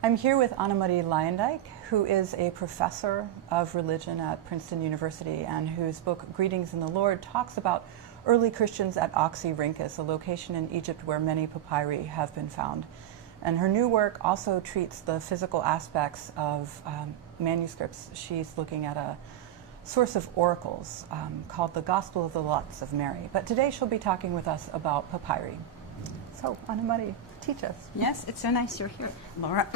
I'm here with Annemarie Leyendyk, who is a professor of religion at Princeton University and whose book Greetings in the Lord talks about early Christians at Oxyrhynchus, a location in Egypt where many papyri have been found. And her new work also treats the physical aspects of manuscripts. She's looking at a source of oracles called the Gospel of the Lots of Mary. But today she'll be talking with us about papyri. So, Annemarie, teach us. Yes, it's so nice you're here, Laura.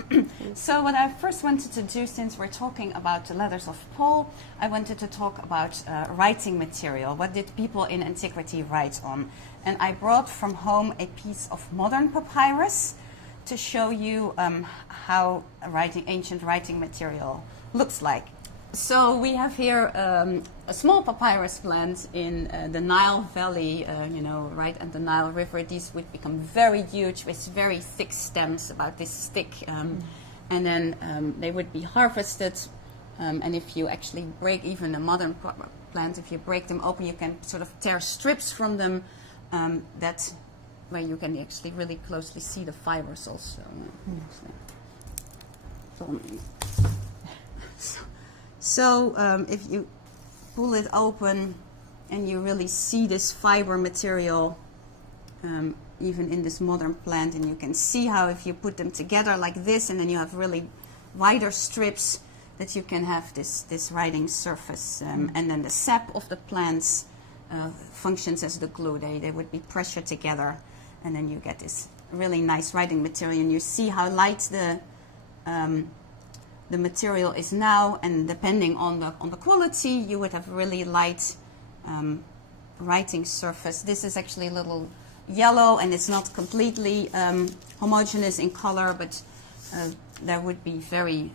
So what I first wanted to do, since we're talking about the letters of Paul, I wanted to talk about writing material. What did people in antiquity write on? And I brought from home a piece of modern papyrus to show you how ancient writing material looks like. So we have here a small papyrus plant in the Nile Valley, right at the Nile River. These would become very huge with very thick stems, about this thick, and then they would be harvested. And if you actually break even a modern plant, if you break them open, you can sort of tear strips from them. That's where you can actually really closely see the fibers also. So if you pull it open and you really see this fiber material, even in this modern plant, and you can see how if you put them together like this and then you have really wider strips, that you can have this writing surface. And then the sap of the plants functions as the glue. They would be pressured together, and then you get this really nice writing material. And you see how light the material is now, and depending on the quality, you would have really light writing surface. This is actually a little yellow, and it's not completely homogeneous in color, but there would be very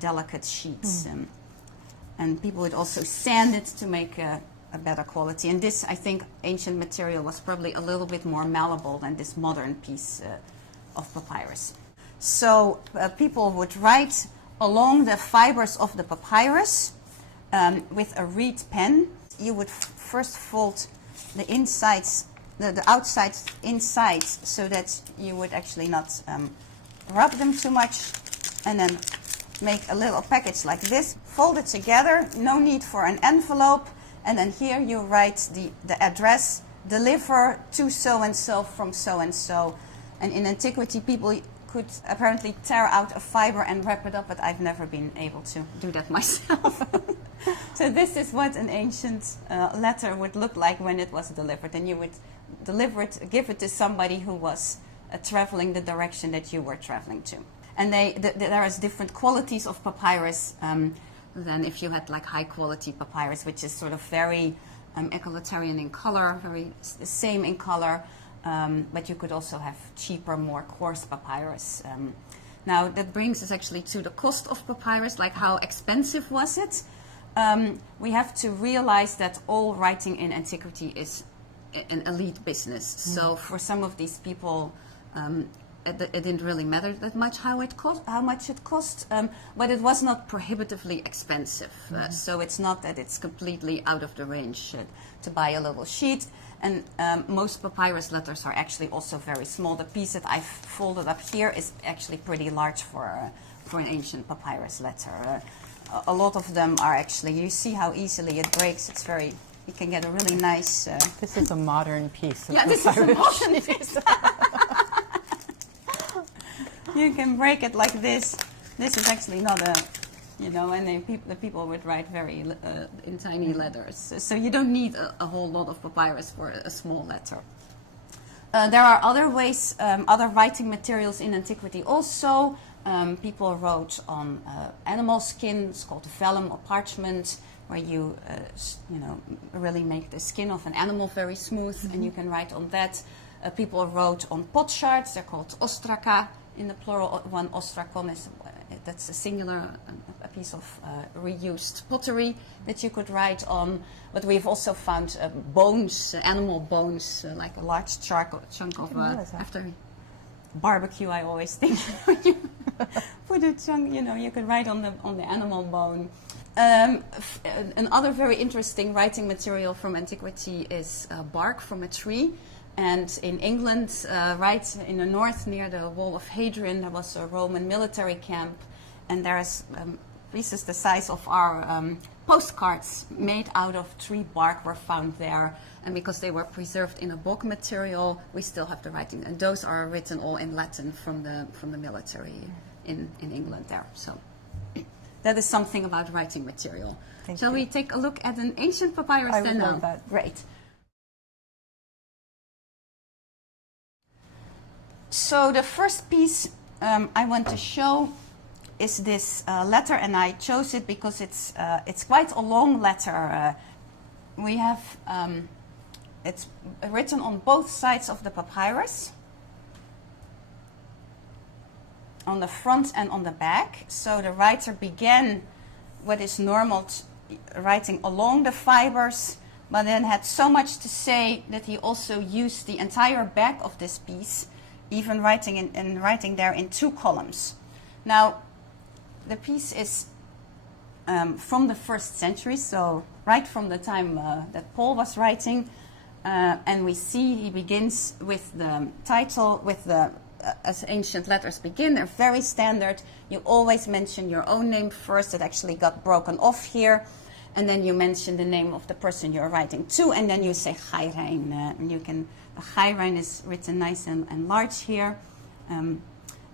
delicate sheets, and people would also sand it to make a better quality. And this, I think, ancient material was probably a little bit more malleable than this modern piece of papyrus. So people would write along the fibers of the papyrus with a reed pen. You would first fold the insides, the outside inside, so that you would actually not rub them too much, and then make a little package like this, fold it together, no need for an envelope, and then here you write the address, deliver to so-and-so from so-and-so. And in antiquity, people could apparently tear out a fiber and wrap it up, but I've never been able to do that myself. So this is what an ancient letter would look like when it was delivered. And you would deliver it, give it to somebody who was traveling the direction that you were traveling to. And there is different qualities of papyrus than if you had like high quality papyrus, which is sort of very egalitarian in color, very the same in color. But you could also have cheaper, more coarse papyrus. Now that brings us actually to the cost of papyrus, like how expensive was it? We have to realize that all writing in antiquity is an elite business. So for some of these people, it didn't really matter that much how much it cost, but it was not prohibitively expensive. So it's not that it's completely out of the range to buy a little sheet. And most papyrus letters are actually also very small. The piece that I've folded up here is actually pretty large for an ancient papyrus letter. A lot of them are actually, you see how easily it breaks. It's very, you can get a really nice... This is a modern piece of papyrus. This is a modern piece. You can break it like this. This is actually not a... and the people would write very in tiny letters. So you don't need a whole lot of papyrus for a small letter. There are other ways, other writing materials in antiquity also. People wrote on animal skin. It's called vellum or parchment, where you, really make the skin of an animal very smooth, and you can write on that. People wrote on potsherds. They're called ostraka in the plural. One ostrakon is that's a singular, a piece of reused pottery that you could write on. But we've also found bones, animal bones, like a large chunk of after barbecue. I always think you put a chunk, you could write on the animal bone. Another very interesting writing material from antiquity is bark from a tree. And in England, right in the north near the wall of Hadrian, there was a Roman military camp, and there's pieces the size of our postcards made out of tree bark were found there. And because they were preserved in a bog material, we still have the writing. And those are written all in Latin from the military in England there. So that is something about writing material. Shall we take a look at an ancient papyrus I then? would love that. Great. So the first piece I want to show is this letter, and I chose it because it's quite a long letter. We have it's written on both sides of the papyrus, on the front and on the back. So the writer began what is normal writing along the fibers, but then had so much to say that he also used the entire back of this piece, even writing writing there in 2 columns. Now, the piece is from the 1st century, so right from the time that Paul was writing, and we see he begins with the title, with the as ancient letters begin. They're very standard. You always mention your own name first. It actually got broken off here. And then you mention the name of the person you're writing to, and then you say Chairein. And the Chairein is written nice and large here. And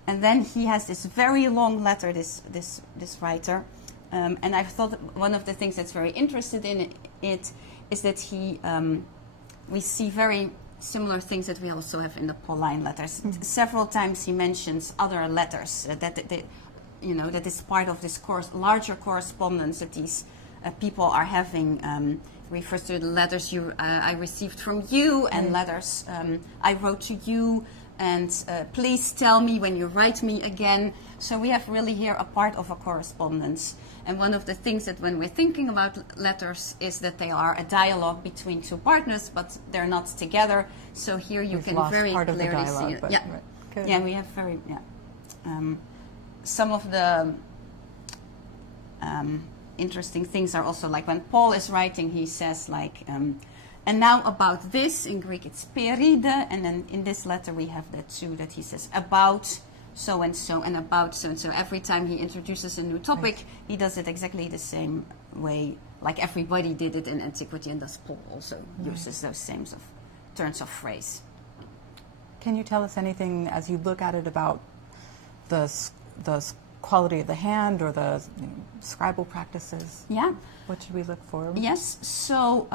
then he has this very long letter, this writer. And I thought one of the things that's very interested in it is that we see very similar things that we also have in the Pauline letters. Mm-hmm. Several times he mentions other letters that is part of this larger correspondence that these people are having. Refers to the letters I received from you, and letters I wrote to you, and please tell me when you write me again. So we have really here a part of a correspondence. And one of the things that when we're thinking about letters is that they are a dialogue between 2 partners, but they're not together. So here you can very clearly see it. Yeah, right. Yeah, we have very some of the interesting things are also like when Paul is writing, he says like, and now about this, in Greek it's peride, and then in this letter we have that too, that he says about so and so and about so and so. Every time he introduces a new topic, he does it exactly the same way, like everybody did it in antiquity, and thus Paul also uses those same turns of phrase. Can you tell us anything as you look at it about the quality of the hand or the scribal practices? Yeah. What should we look for? Yes. So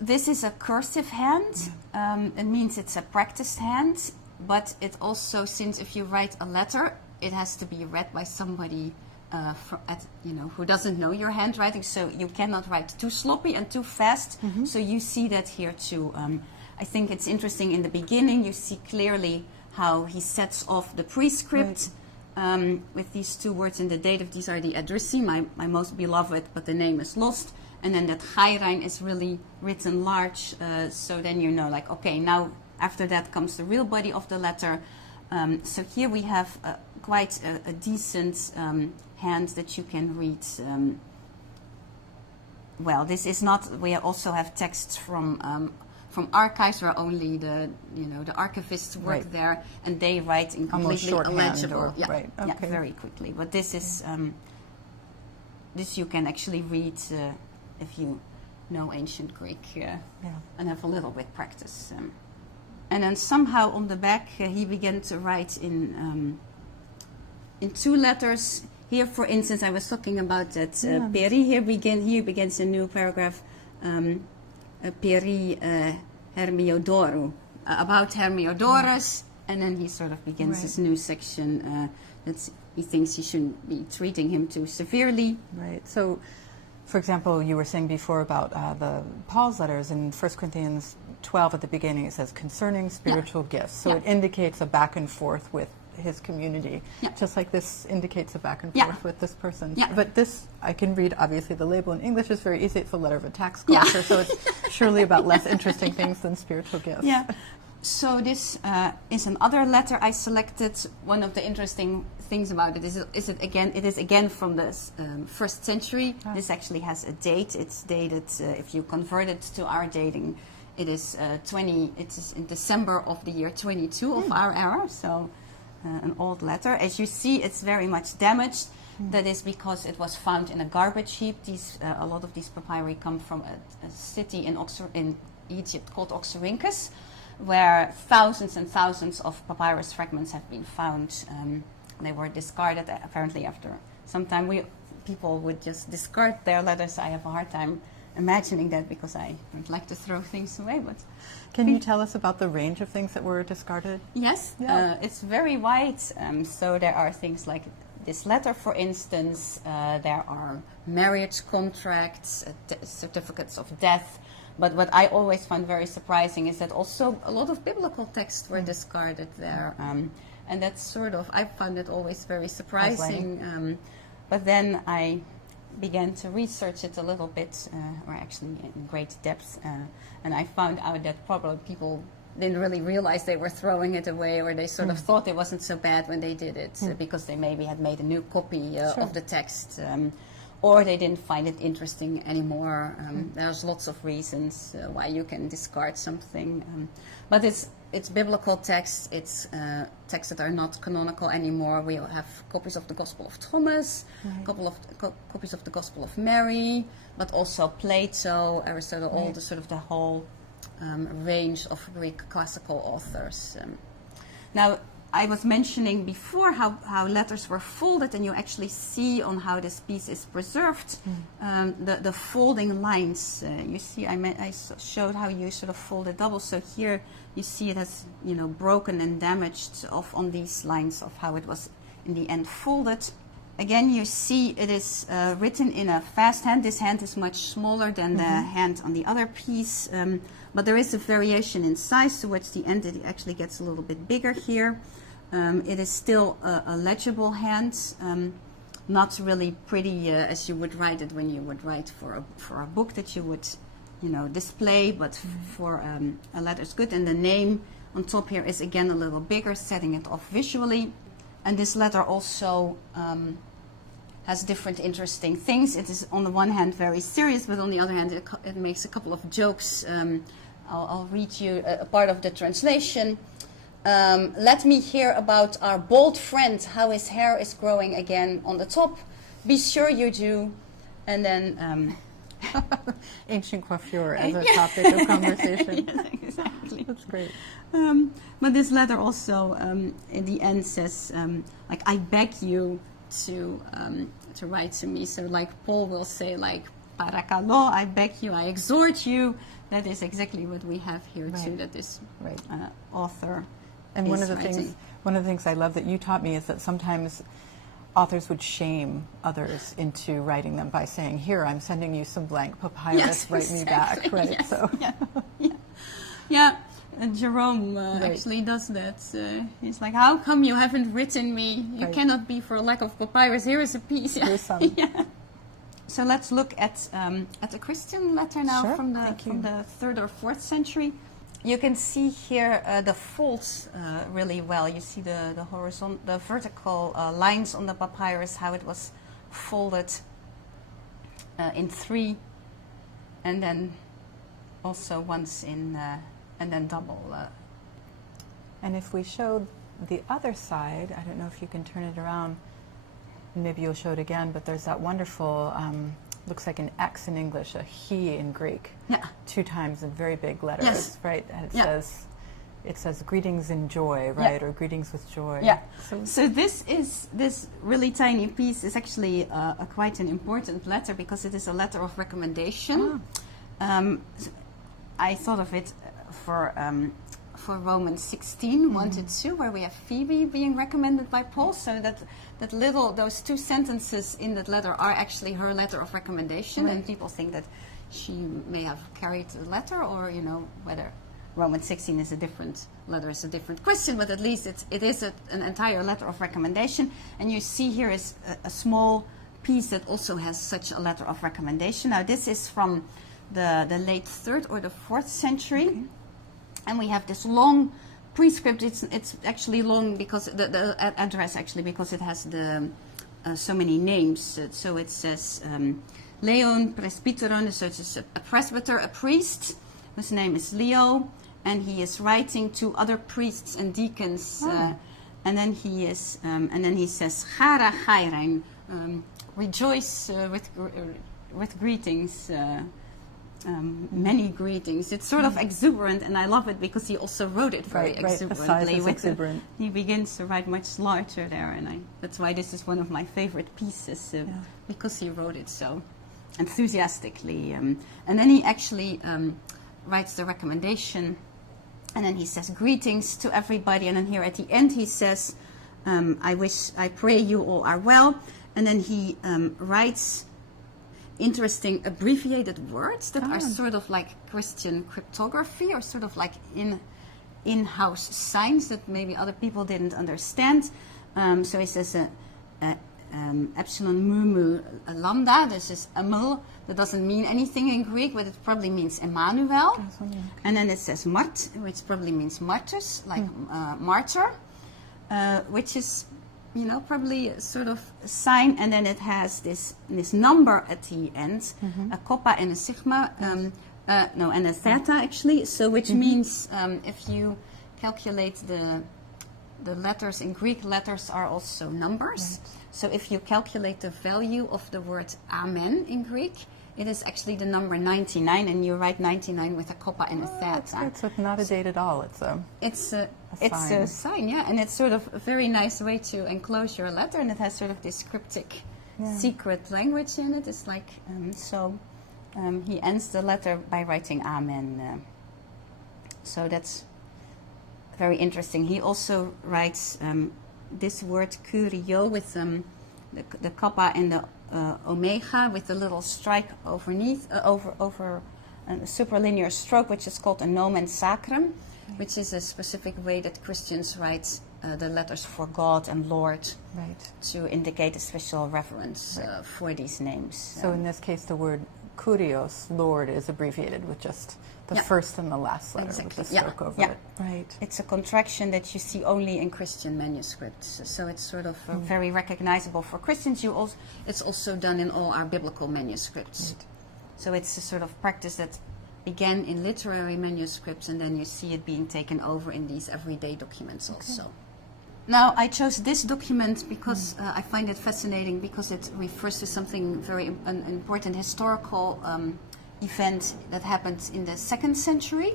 this is a cursive hand. It means it's a practiced hand, but it also, since if you write a letter, it has to be read by somebody who doesn't know your handwriting. So you cannot write too sloppy and too fast. Mm-hmm. So you see that here too. I think it's interesting. In the beginning, you see clearly how he sets off the prescript. Right. With these 2 words and the date of these are the addressee, my most beloved, but the name is lost. And then that Chairein is really written large, so then you know, like, okay, now after that comes the real body of the letter. So here we have quite a decent hand that you can read. Well, this is not, we also have texts from archives where only the archivists work there, and they write in completely illegible. Very quickly. But this is this you can actually read if you know ancient Greek and have a little bit practice. And then somehow on the back he began to write in 2 letters. Here, for instance, I was talking about that Peri. Here begins a new paragraph. Peri Hermiodoru, about Hermiodorus, and then he sort of begins this new section that he thinks he shouldn't be treating him too severely. Right. So, for example, you were saying before about the Paul's letters in 1 Corinthians 12 at the beginning. It says concerning spiritual gifts. So it indicates a back and forth with his community, just like this indicates a back and forth with this person. But this, I can read, obviously the label in English is very easy. It's a letter of a tax collector, so it's surely about less interesting things than spiritual gifts. Yeah. So this is another letter I selected. One of the interesting things about it is it is again from the 1st century. This actually has a date. It's dated, if you convert it to our dating, It is it is in December of the year 22 of our era, so an old letter. As you see, it's very much damaged. That is because it was found in a garbage heap. A lot of these papyri come from a city in Egypt called Oxyrhynchus, where thousands and thousands of papyrus fragments have been found. They were discarded apparently after some time. People would just discard their letters. I have a hard time imagining that because I don't like to throw things away. But can you tell us about the range of things that were discarded? Yes, it's very wide. So there are things like this letter, for instance. There are marriage contracts, certificates of death. But what I always found very surprising is that also a lot of biblical texts were discarded there. And that's sort of, I found it always very surprising. But then I began to research it a little bit, or actually in great depth. And I found out that probably people didn't really realize they were throwing it away, or they sort of thought it wasn't so bad when they did it, because they maybe had made a new copy of the text, or they didn't find it interesting anymore. There's lots of reasons why you can discard something, but it's biblical texts. It's texts that are not canonical anymore. We have copies of the Gospel of Thomas, a couple of copies of the Gospel of Mary, but also Plato, Aristotle, all the sort of the whole range of Greek classical authors. Now, I was mentioning before how letters were folded, and you actually see on how this piece is preserved the folding lines. You see, I showed how you sort of fold it double. So here you see it has, broken and damaged off on these lines of how it was in the end folded. Again, you see it is written in a fast hand. This hand is much smaller than the hand on the other piece, but there is a variation in size. Towards the end, it actually gets a little bit bigger here. It is still a legible hand, not really pretty as you would write it when you would write for a book that you would, display, but for a letter is good. And the name on top here is again a little bigger, setting it off visually. And this letter also has different interesting things. It is on the one hand very serious, but on the other hand it makes a couple of jokes. I'll read you a part of the translation. Let me hear about our bold friend, how his hair is growing again on the top. Be sure you do. And then ancient coiffure as a topic of conversation. Yes, exactly. That's great. But this letter also, in the end, says, I beg you to write to me. So, like Paul will say, parakalo, I beg you, I exhort you. That is exactly what we have here too. That this author. And one of the things I love that you taught me is that sometimes authors would shame others into writing them by saying, "Here, I'm sending you some blank papyrus. Write me back." Right. Yes. So. Yeah. And Jerome actually does that. He's like, "How come you haven't written me? You cannot be for a lack of papyrus. Here is a piece." Here's some. So let's look at a Christian letter now from the 3rd or 4th century. You can see here the folds really well. You see the vertical lines on the papyrus, how it was folded in 3, and then also once in, and then double. And if we showed the other side, I don't know if you can turn it around. Maybe you'll show it again, but there's that wonderful, looks like an X in English, a he in Greek. Yeah. 2 times in very big letters, yes. right? And it says greetings in joy, right? Or greetings with joy. Yeah. So this really tiny piece is actually quite an important letter because it is a letter of recommendation. I thought of it for Romans 16, 1-2, where we have Phoebe being recommended by Paul. So those 2 sentences in that letter are actually her letter of recommendation, and people think that she may have carried the letter, or whether Romans 16 is a different letter is a different question, but at least it is an entire letter of recommendation. And you see here is a small piece that also has such a letter of recommendation. Now this is from the late 3rd or the 4th century. And we have this long prescript. It's actually long because the address because it has so many names. So it says Leon Presbyteron, so it's a presbyter, a priest, whose name is Leo, and he is writing to other priests and deacons. And then he says, Chara Chairein, rejoice with greetings. Many greetings. It's sort of exuberant, and I love it because he also wrote it very exuberantly. Exuberant. He begins to write much larger there, and that's why this is one of my favorite pieces, because he wrote it so enthusiastically. And then he actually writes the recommendation, and then he says, greetings to everybody, and then here at the end he says, I pray you all are well, and then he writes interesting abbreviated words that are sort of like Christian cryptography, or sort of like in-house signs that maybe other people didn't understand. So he says epsilon mu mu lambda. This is amul. That doesn't mean anything in Greek, but it probably means Emmanuel. And then it says mart, which probably means martyrs, like martyr, which is, probably a sort of a sign. And then it has this number at the end, a kappa and a sigma, and a theta actually. So which means if you calculate the letters in Greek, letters are also numbers. Right. So if you calculate the value of the word amen in Greek, it is actually the number 99, and you write 99 with a kappa and a theta. That's good. So it's not a date at all. It's a sign, yeah, and it's sort of a very nice way to enclose your letter, and it has sort of this cryptic, secret language in it. It's like he ends the letter by writing amen. So that's very interesting. He also writes this word curio with the kappa and the omega with a little strike underneath, over a superlinear stroke, which is called a nomen sacrum, which is a specific way that Christians write the letters for God and Lord, to indicate a special reverence for these names. So in this case, the word kurios, Lord, is abbreviated with just the first and the last letter, with the stroke over it. Right. It's a contraction that you see only in Christian manuscripts, so it's sort of very recognizable for Christians. It's also done in all our biblical manuscripts. Right. So it's a sort of practice that began in literary manuscripts, and then you see it being taken over in these everyday documents also. Now, I chose this document because I find it fascinating, because it refers to something very important historical event that happened in the 2nd century,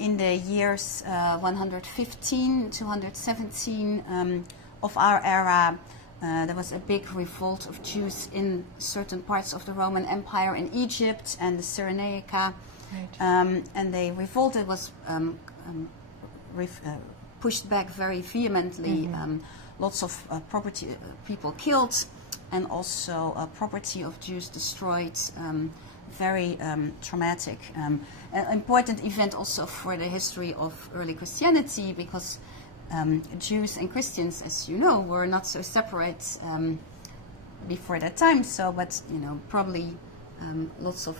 in the years 115 to 117 of our era. There was a big revolt of Jews in certain parts of the Roman Empire, in Egypt and the Cyrenaica, and they revolted, was pushed back very vehemently. Lots of property, people killed, and also property of Jews destroyed. Very traumatic. An important event also for the history of early Christianity, because Jews and Christians, as you know, were not so separate before that time. So, but probably lots of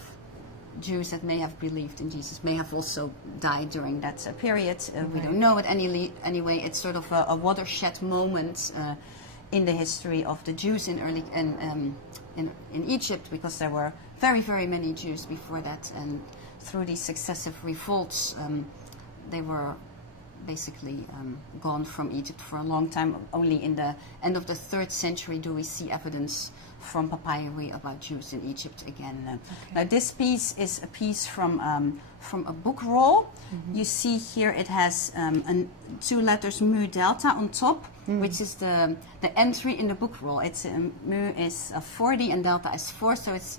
Jews that may have believed in Jesus may have also died during that period. We don't know it anyway. It's sort of a watershed moment in the history of the Jews in early in Egypt, because there were very, very many Jews before that, and through these successive revolts, they were basically gone from Egypt for a long time. Only in the end of the 3rd century do we see evidence from papyri about Jews in Egypt again. Now, this piece is a piece from a book roll. You see here it has 2 letters mu delta on top, which is the entry in the book roll. It's mu is 40 and delta is 4, so it's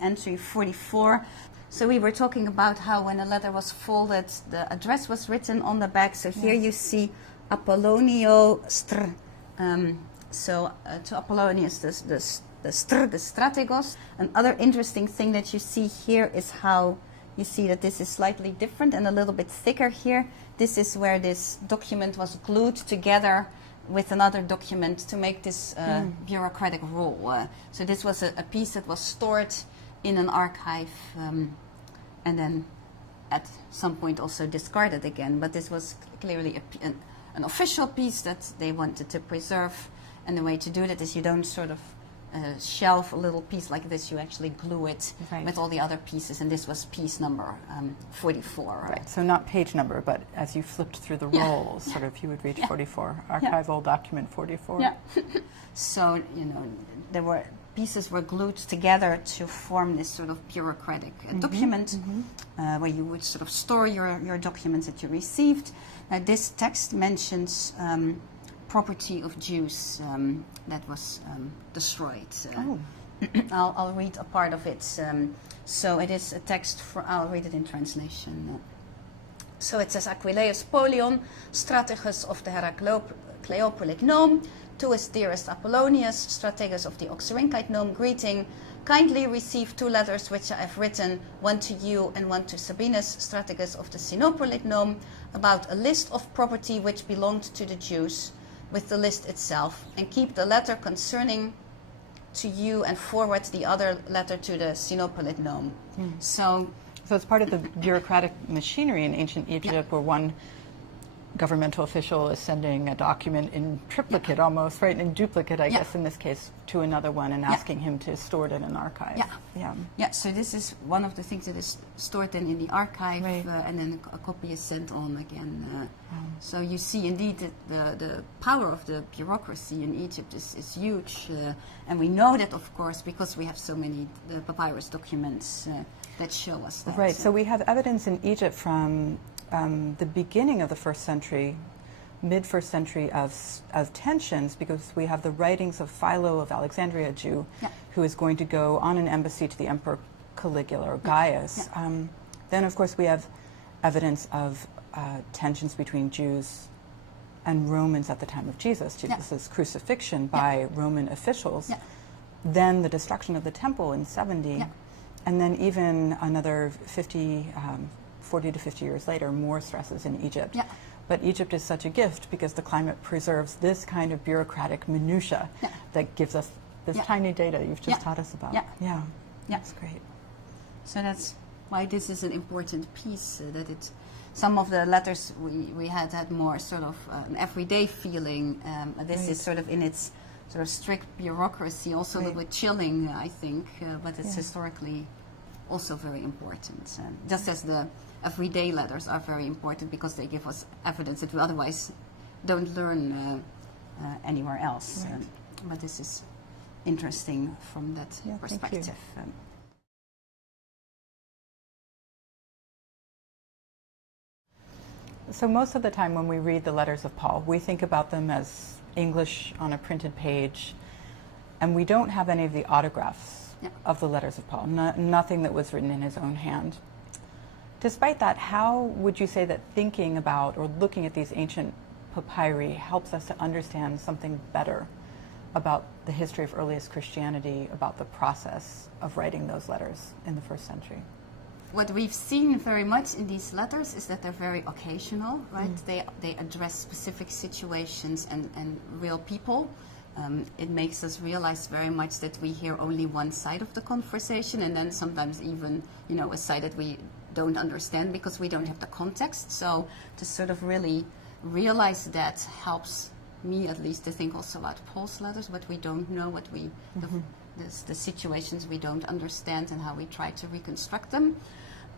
entry 44. So we were talking about how when a letter was folded, the address was written on the back. So here you see Apollonio Str. To Apollonius, the strategos. Another interesting thing that you see here is how you see that this is slightly different and a little bit thicker here. This is where this document was glued together with another document to make this bureaucratic rule. So this was a piece that was stored in an archive and then at some point also discarded again. But this was clearly an official piece that they wanted to preserve. And the way to do that is you don't sort of shelf, a little piece like this, you actually glue it Right. with all the other pieces, and this was piece number 44. Right, so not page number, but as you flipped through the rolls, sort of, you would reach 44, archival document 44. Yeah. So, pieces were glued together to form this sort of bureaucratic document where you would sort of store your documents that you received. Now, this text mentions property of Jews that was destroyed. I'll read a part of it. So it is a text I'll read it in translation. So it says, Aquileius Polion, strategos of the Heracleopolic nome, to his dearest Apollonius, strategos of the Oxyrhynchite nome, greeting. Kindly receive 2 letters which I have written, one to you and one to Sabinus, strategos of the Sinopolic nome, about a list of property which belonged to the Jews, with the list itself, and keep the letter concerning to you and forward the other letter to the Sinopolic nome. So it's part of the bureaucratic machinery in ancient Egypt where one governmental official is sending a document in triplicate almost, right, in duplicate, I guess, in this case, to another one and asking him to store it in an archive. Yeah, so this is one of the things that is stored then in the archive, and then a copy is sent on again. So you see indeed that the power of the bureaucracy in Egypt is huge, and we know that, of course, because we have so many papyrus documents that show us that. Right, so we have evidence in Egypt from the beginning of the first century, mid-first century of tensions, because we have the writings of Philo of Alexandria, a Jew, who is going to go on an embassy to the Emperor Caligula or Gaius. Then, of course, we have evidence of tensions between Jews and Romans at the time of Jesus, Jesus' crucifixion by Roman officials. Then the destruction of the temple in 70, and then even another 40 to 50 years later, more stresses in Egypt. But Egypt is such a gift because the climate preserves this kind of bureaucratic minutia that gives us this tiny data you've just taught us about. That's great. So that's why this is an important piece, some of the letters we had more sort of an everyday feeling. This is sort of in its sort of strict bureaucracy, also a little bit chilling, I think, but it's historically also very important. Just as the everyday letters are very important because they give us evidence that we otherwise don't learn anywhere else. But this is interesting from that perspective. So most of the time when we read the letters of Paul, we think about them as English on a printed page, and we don't have any of the autographs of the letters of Paul, nothing that was written in his own hand. Despite that, how would you say that thinking about or looking at these ancient papyri helps us to understand something better about the history of earliest Christianity, about the process of writing those letters in the first century? What we've seen very much in these letters is that they're very occasional, right? They address specific situations and real people. It makes us realize very much that we hear only one side of the conversation, and then sometimes even, a side that we don't understand because we don't have the context. So to sort of really realize that helps me at least to think also about Paul's letters, what we don't know, the situations we don't understand and how we try to reconstruct them.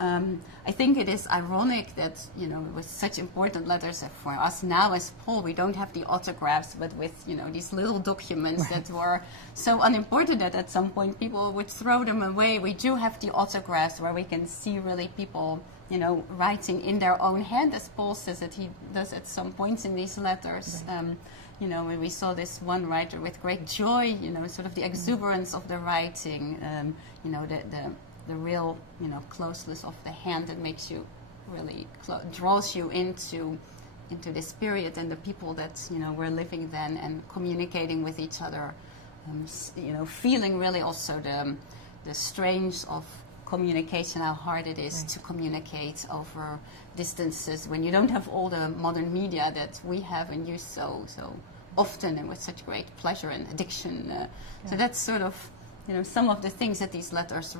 I think it is ironic that, with such important letters for us now as Paul, we don't have the autographs, but with, these little documents that were so unimportant that at some point people would throw them away. We do have the autographs where we can see really people, writing in their own hand, as Paul says that he does at some points in these letters. When we saw this one writer with great joy, sort of the exuberance of the writing, the real, closeness of the hand that makes you really draws you into this period and the people that were living then and communicating with each other, feeling really also the strains of communication, how hard it is to communicate over distances when you don't have all the modern media that we have and use so often and with such great pleasure and addiction. So that's sort of some of the things that these letters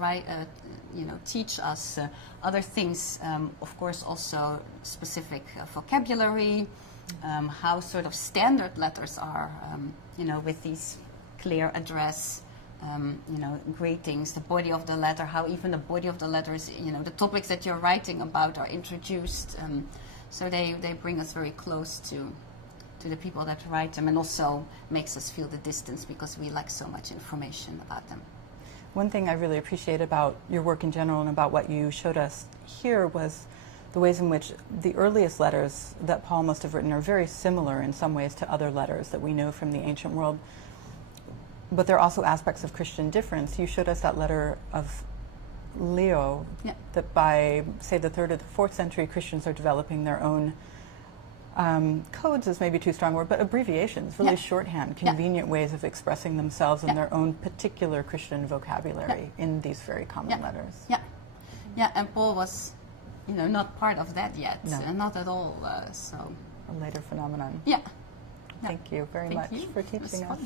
teach us. Other things, of course, also specific vocabulary, how sort of standard letters are, with these clear address, greetings, the body of the letter, how even the body of the letter is, the topics that you're writing about are introduced. So they bring us very close to the people that write them, and also makes us feel the distance because we lack so much information about them. One thing I really appreciate about your work in general and about what you showed us here was the ways in which the earliest letters that Paul must have written are very similar in some ways to other letters that we know from the ancient world. But there are also aspects of Christian difference. You showed us that letter of Leo, that by, say, the 3rd or the 4th century, Christians are developing their own codes is maybe too strong a word, but abbreviations, really shorthand, convenient ways of expressing themselves in their own particular Christian vocabulary in these very common letters. And Paul was, not part of that yet, not at all. So a later phenomenon. Yeah. Thank you very much for teaching us.